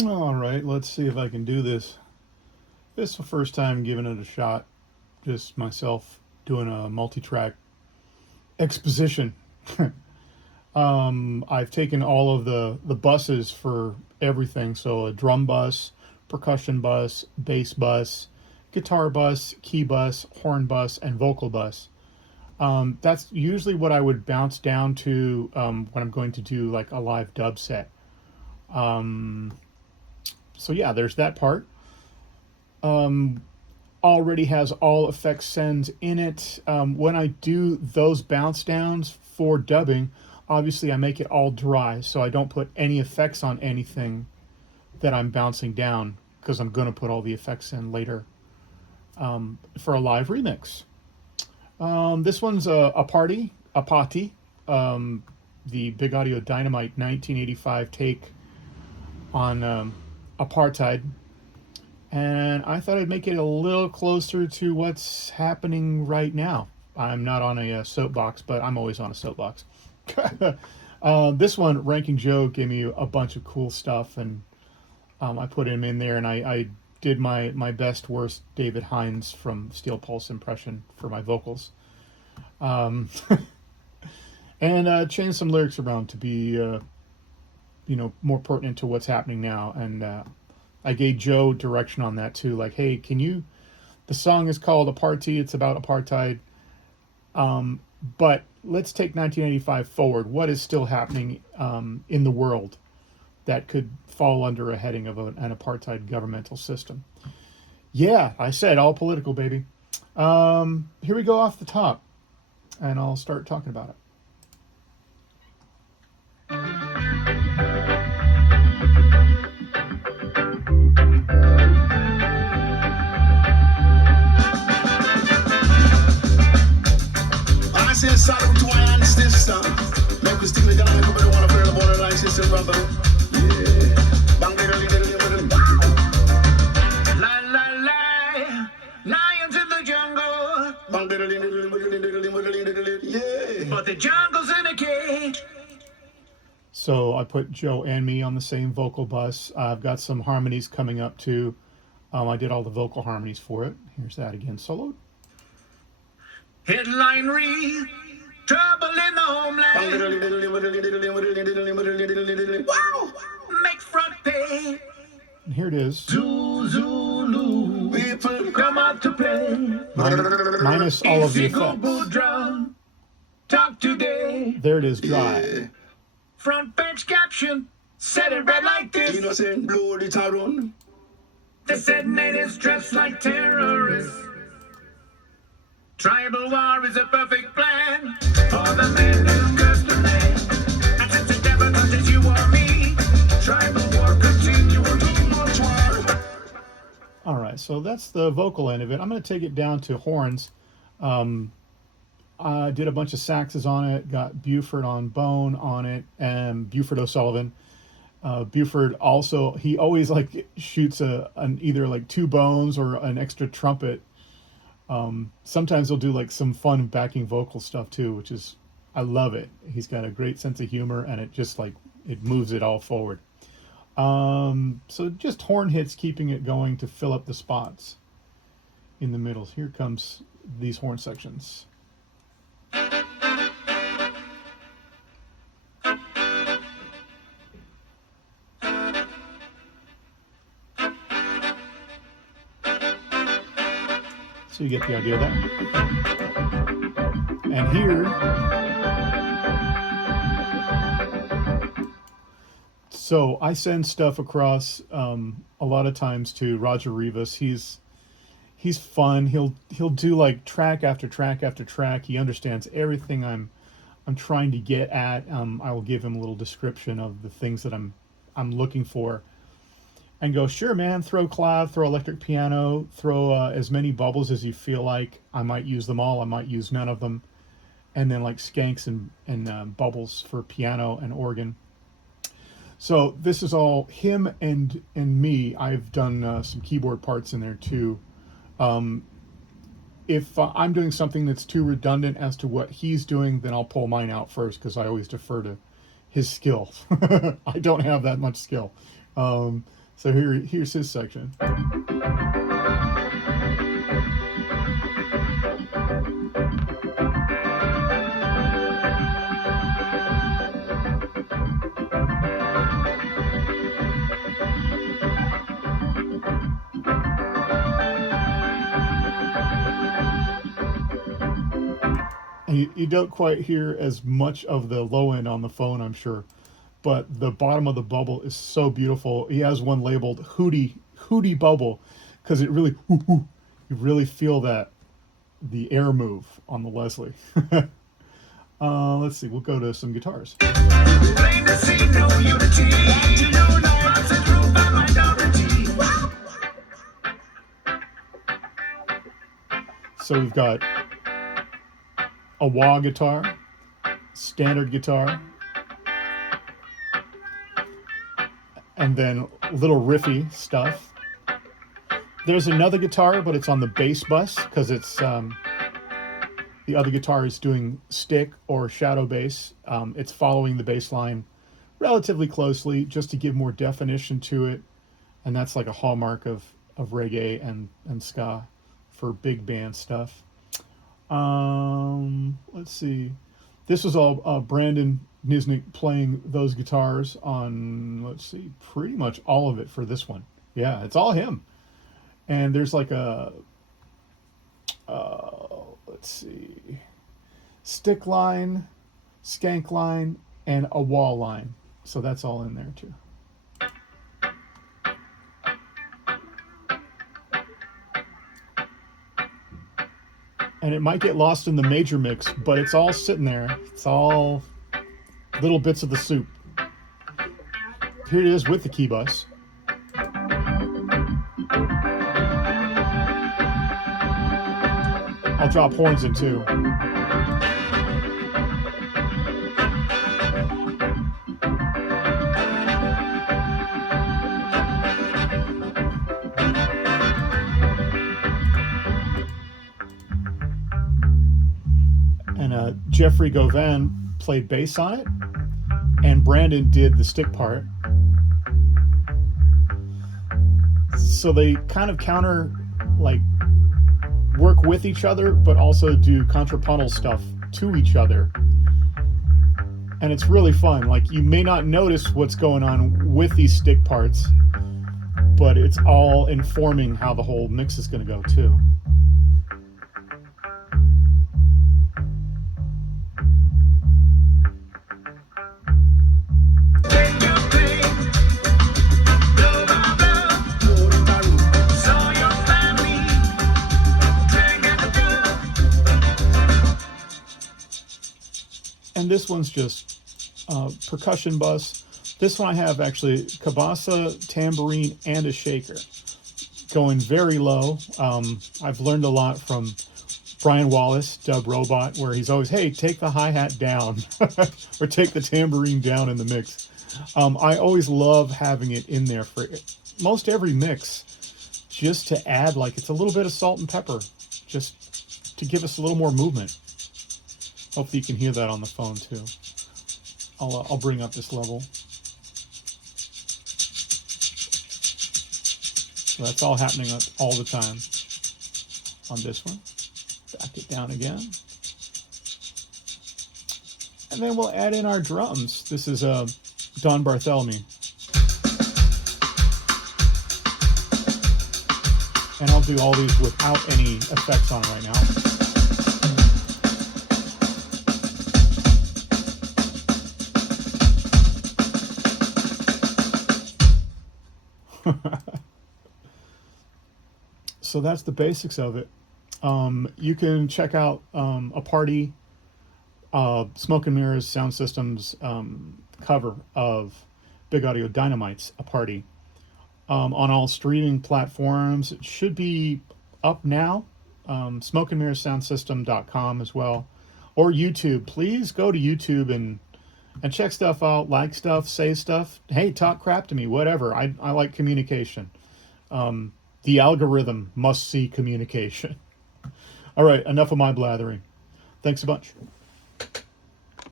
All right, let's see if I can do this. This is the first time giving it a shot. Just myself doing a multi-track exposition. I've taken all of the buses for everything. So a drum bus, percussion bus, bass bus, guitar bus, key bus, horn bus, and vocal bus. That's usually what I would bounce down to when I'm going to do like a live dub set. Um, so yeah, there's that part. Um, Already has all effects sends in it. When I do those bounce downs for dubbing, obviously I make it all dry, so I don't put any effects on anything that I'm bouncing down because I'm going to put all the effects in later for a live remix. This one's a party, the Big Audio Dynamite 1985 take on apartheid, and I thought I'd make it a little closer to what's happening right now. I'm not on a soapbox, but I'm always on a soapbox. This one, Ranking Joe gave me a bunch of cool stuff, and I put him in there, and I did my best, worst David Hines from Steel Pulse impression for my vocals. Um, and changed some lyrics around to be, more pertinent to what's happening now. And I gave Joe direction on that too. Like, hey, can you? The song is called "Apartheid." It's about apartheid. But let's take 1985 forward. What is still happening in the world that could fall under a heading of an apartheid governmental system? Yeah, I said all political, baby. Here we go off the top, and I'll start talking about it. I say salute to my ancestor. Make we stick together, make we wanna feel the borderline system, brother. Yeah. Bang, diddle, diddle, diddle, diddle. La la la, lions in the jungle. Bang, diddle, diddle, diddle, diddle, diddle, diddle, diddle, yeah. But the jungle's in a cage. So I put Joe and me on the same vocal bus. I've got some harmonies coming up too. I did all the vocal harmonies for it. Here's that again, soloed. Headline read, trouble in the homeland. Wow! Make front page. And here it is. Zulu, people come out to play. Minus all of the effects. Drum, talk today. There it is, dry. Front page caption, said it read like this. Innocent blood it around. They said natives dressed like terrorists. Tribal war is a perfect plan for the men who curse the land. And since it never touches you or me, tribal war continue too much war. All right, so that's the vocal end of it. I'm going to take it down to horns. I did a bunch of saxes on it, got Buford on bone on it, and Buford O'Sullivan. Buford also, he always like shoots an either like two bones or an extra trumpet. Sometimes he'll do like some fun backing vocal stuff too, which is, I love it. He's got a great sense of humor, and it just like, it moves it all forward. So just horn hits, keeping it going to fill up the spots in the middle. Here comes these horn sections. So you get the idea of that. And here, so I send stuff across a lot of times to Roger Rivas. He's fun. He'll do like track after track after track. He understands everything I'm trying to get at. I will give him a little description of the things that I'm looking for, and go, sure, man, throw cloud, throw electric piano, throw as many bubbles as you feel like. I might use them all, I might use none of them. And then like skanks and bubbles for piano and organ. So this is all him and me. I've done some keyboard parts in there too. If I'm doing something that's too redundant as to what he's doing, then I'll pull mine out first, because I always defer to his skill. I don't have that much skill. So here's his section. You don't quite hear as much of the low end on the phone, I'm sure, but the bottom of the bubble is so beautiful. He has one labeled Hootie Bubble, because it really, you really feel the air move on the Leslie. Let's see, we'll go to some guitars. So we've got a wah guitar, standard guitar, and then little riffy stuff. There's another guitar, but it's on the bass bus, because it's the other guitar is doing stick or shadow bass. It's following the bass line relatively closely, just to give more definition to it, and that's like a hallmark of reggae and ska for big band stuff. Let's see. This was all Brandon Niznik playing those guitars on, let's see, pretty much all of it for this one. Yeah, it's all him. And there's like a, let's see, stick line, skank line, and a wall line. So that's all in there too. And it might get lost in the major mix, but it's all sitting there. It's all little bits of the soup. Here it is with the key bus. I'll drop horns in too. And Jeffrey Govan played bass on it, and Brandon did the stick part. So they kind of work with each other, but also do contrapuntal stuff to each other. And it's really fun. Like, you may not notice what's going on with these stick parts, but it's all informing how the whole mix is going to go too. And this one's just percussion bus. This one I have actually cabasa, tambourine, and a shaker. Going very low. I've learned a lot from Brian Wallace, Dub Robot, where he's always, hey, take the hi-hat down, or take the tambourine down in the mix. I always love having it in there for most every mix, just to add, like, it's a little bit of salt and pepper, just to give us a little more movement. Hopefully you can hear that on the phone too. I'll bring up this level. So that's all happening all the time on this one. Back it down again. And then we'll add in our drums. This is Don Barthelemy. And I'll do all these without any effects on right now. So that's the basics of it. You can check out a party, Smoke and Mirrors Sound System's cover of Big Audio Dynamite's A Party on all streaming platforms. It should be up now. smokeandmirrorssoundsystem.com as well, or YouTube. Please go to YouTube and check stuff out, like stuff, say stuff. Hey, talk crap to me, whatever. I like communication. The algorithm must see communication. All right, enough of my blathering. Thanks a bunch.